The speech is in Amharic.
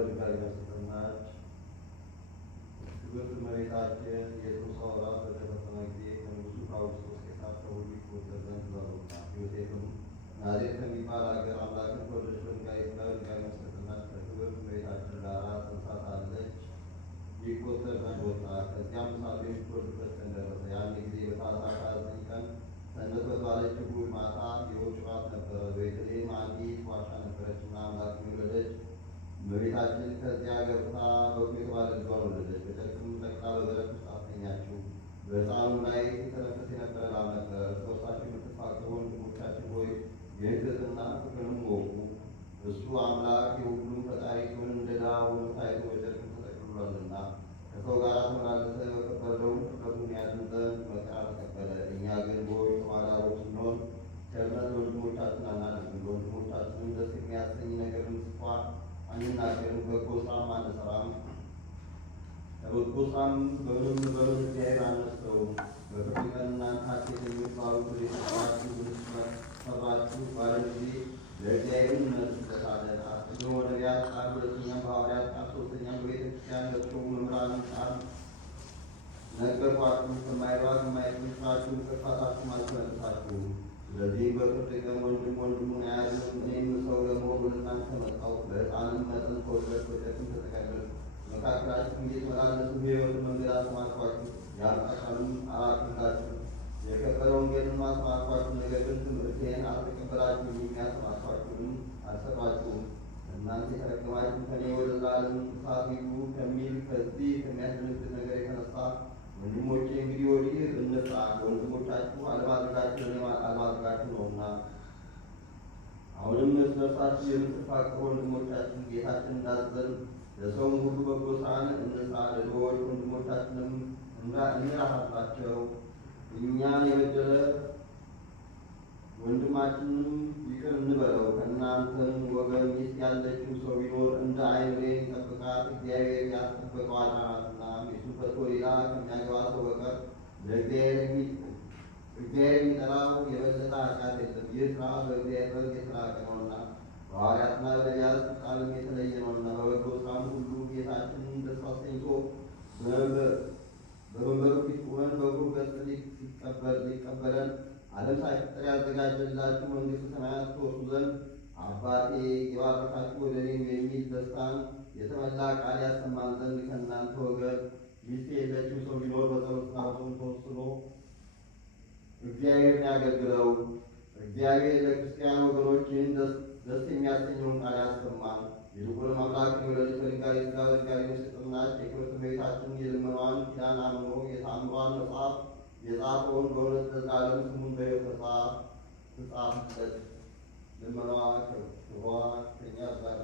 በድጋሚ ያስተናች ክብርት እመቤታችን የትንሣኤ ወራት በተፈጸመ ጊዜ ከንጉሡ ከአውግስጦስ ቄሳር ከሁሉ ይወገድ ዘንድ ትእዛዝ ወጣ። ዮሴፍም ናዝሬት ከሚባል አገር አምላክን ከወለደች በድጋሚ ያስተናች ከክብርት እመቤታችን ጋር ጸንሳ ሳለች ይቆጠር ዘንድ ወጣ። ከዚያም ሳሉ የሚወልድበት ቀን ደረሰ። ያን ጊዜ በታኅሳስ 29 ቀን ሰንበት በተባለች እሑድ ማታ የውጭ ራት ነበረ። በቤተልሔም አንዲት ዋሻ ነበረችና አምላክን የወለደች እመቤታችን ከዚያ ገብታ በኩር የተባለ ልጇን ወለደች። በጨርቅም ጠቅልላ በበረት ውስጥ አስተኛችው። በሕፃኑ ላይ ሲተነፈስ የነበረ ላም ነበረ። እርስ በርሳችሁ የምትፋቀሩ ወንድሞቻችን ሆይ የትሕትና ፍቅርንም እወቁ። እሱ አምላክ የሁሉም ፈጣሪ ሲሆን እንደ ድሀ ሆኖ ታይቶ በጨርቅም ተጠቅልሏልና ከሰው ጋር ተመላለሰ። በከበረው ፍጥረቱን ያድን ዘንድ መከራ ተቀበለ። እኛ ግን በወግ ተዋዳሮች ስንሆን ቸርነት ለወንድሞቻችን አናደርግም። ለወንድሞቻችንም ደስ የሚያሰኝ ነገርን እንኳ አንናገርም። በጎ ሥራም አንሠራም። ከበጎ ሥራም በምንም እግዚአብሔር አነስተውም። በፍርድ ቀን እናንተ ሐሰተኞች ባሉት ወደ የሰራችሁ ሰራችሁ ባለ ጊዜ ለእግዚአብሔር እንመልስለታለን። አስቀድሞ በነቢያት ቃል፣ ሁለተኛም በሐዋርያት ቃል፣ ሦስተኛም በቤተ ክርስቲያን በተሾሙ መምህራን ቃል ነገርኳችሁ። ከማይባል ከማይጥል ሥራችሁም ከክፋታችሁም አልተመለሳችሁም። ስለዚህም በፍርድ ቀን ወንድም ወንድሙን አያዝንም። እኔም ሰው ለመሆን ወደ እናንተ መጣሁ። በሕፃንም መጠን ተወለድኩ፣ በጨርቅም ተጠቀለልኩ። በመካከላችሁም እየተመላለስሁ የሕይወትን መንገድ አስተማርኳችሁ፣ የኃጢአትንም አላልሁላችሁም። የከበረ ወንጌልን አስተማርኳችሁ። ነገር ግን ትምህርቴን አልተቀበላችሁም፣ የሚያስተማርኳችሁንም አልሰማችሁም። እናንተ የተረገማችሁ ከእኔ ወደ ዘላለም እሳት ግቡ ከሚል ከዚህ ከሚያስደነግጥ ነገር የተነሳ ወንድሞቼ እንግዲህ ወዲህ እንፍራ። ወንድሞቻችሁ አለማድረጋችሁ እኔም አለማድረጋችሁ ነውና። አሁንም እርስ በርሳችሁ የምትፋቀሩ ወንድሞቻችን ጌታችን እንዳዘዘን ለሰውም ሁሉ በጎ ሥራን እንስራ። ለድሆች ወንድሞቻችንም እንራራላቸው። እኛን የበደለ ወንድማችንም ይቅር እንበለው። ከእናንተም ወገን ሚስት ያለችው ሰው ቢኖር እንደ ዓይን ብሌን ጠብቃት፣ እግዚአብሔር ያስጠበቀዋል ናትና። ሚስቱን ፈትቶ ሌላ ከሚያገባ ሰው በቀር እግዚአብሔር የሚጠላው የበለጠ ኃጢአት የለም። ይህ ሥራ በእግዚአብሔር ዘንድ የተናቀ ነውና በሐዋርያትና በነቢያት ቃልም የተለየ ነውና። በበጎ ሥራም ሁሉ ጌታችንን ደስ አሰኝቶ በመንበሩ ፊት ቆመን በኩር ገጽ ሊቀበለን ዓለም ሳይፈጠር ያዘጋጀላችሁ መንግሥተ ሰማያት ትወርሱ ዘንድ አባቴ የባረካችሁ ወደ እኔም የሚል ደስታን የተመላ ቃል ያሰማን ዘንድ ከእናንተ ወገን ሚስት የሌለው ሰው ቢኖር በጸሎትና በጾም ተወስኖ እግዚአብሔርን ያገልግለው። እግዚአብሔር ለክርስቲያን ወገኖች ይህን ደስ የሚያሰኘውን ቃል ያሰማል። ይልቁንም አምላክን የወለደች በድንጋሌ ሥጋ በድንጋሌ ነፍስ የጸናች የክብርት እመቤታችን የልመናዋን ኪዳን አምኖ የታምሯን መጽሐፍ የጻፈውን በእውነት ለዘላለም ስሙን በሕይወት መጽሐፍ ትጻፍለት። ልመናዋ ክብሯ ከእኛ ጋር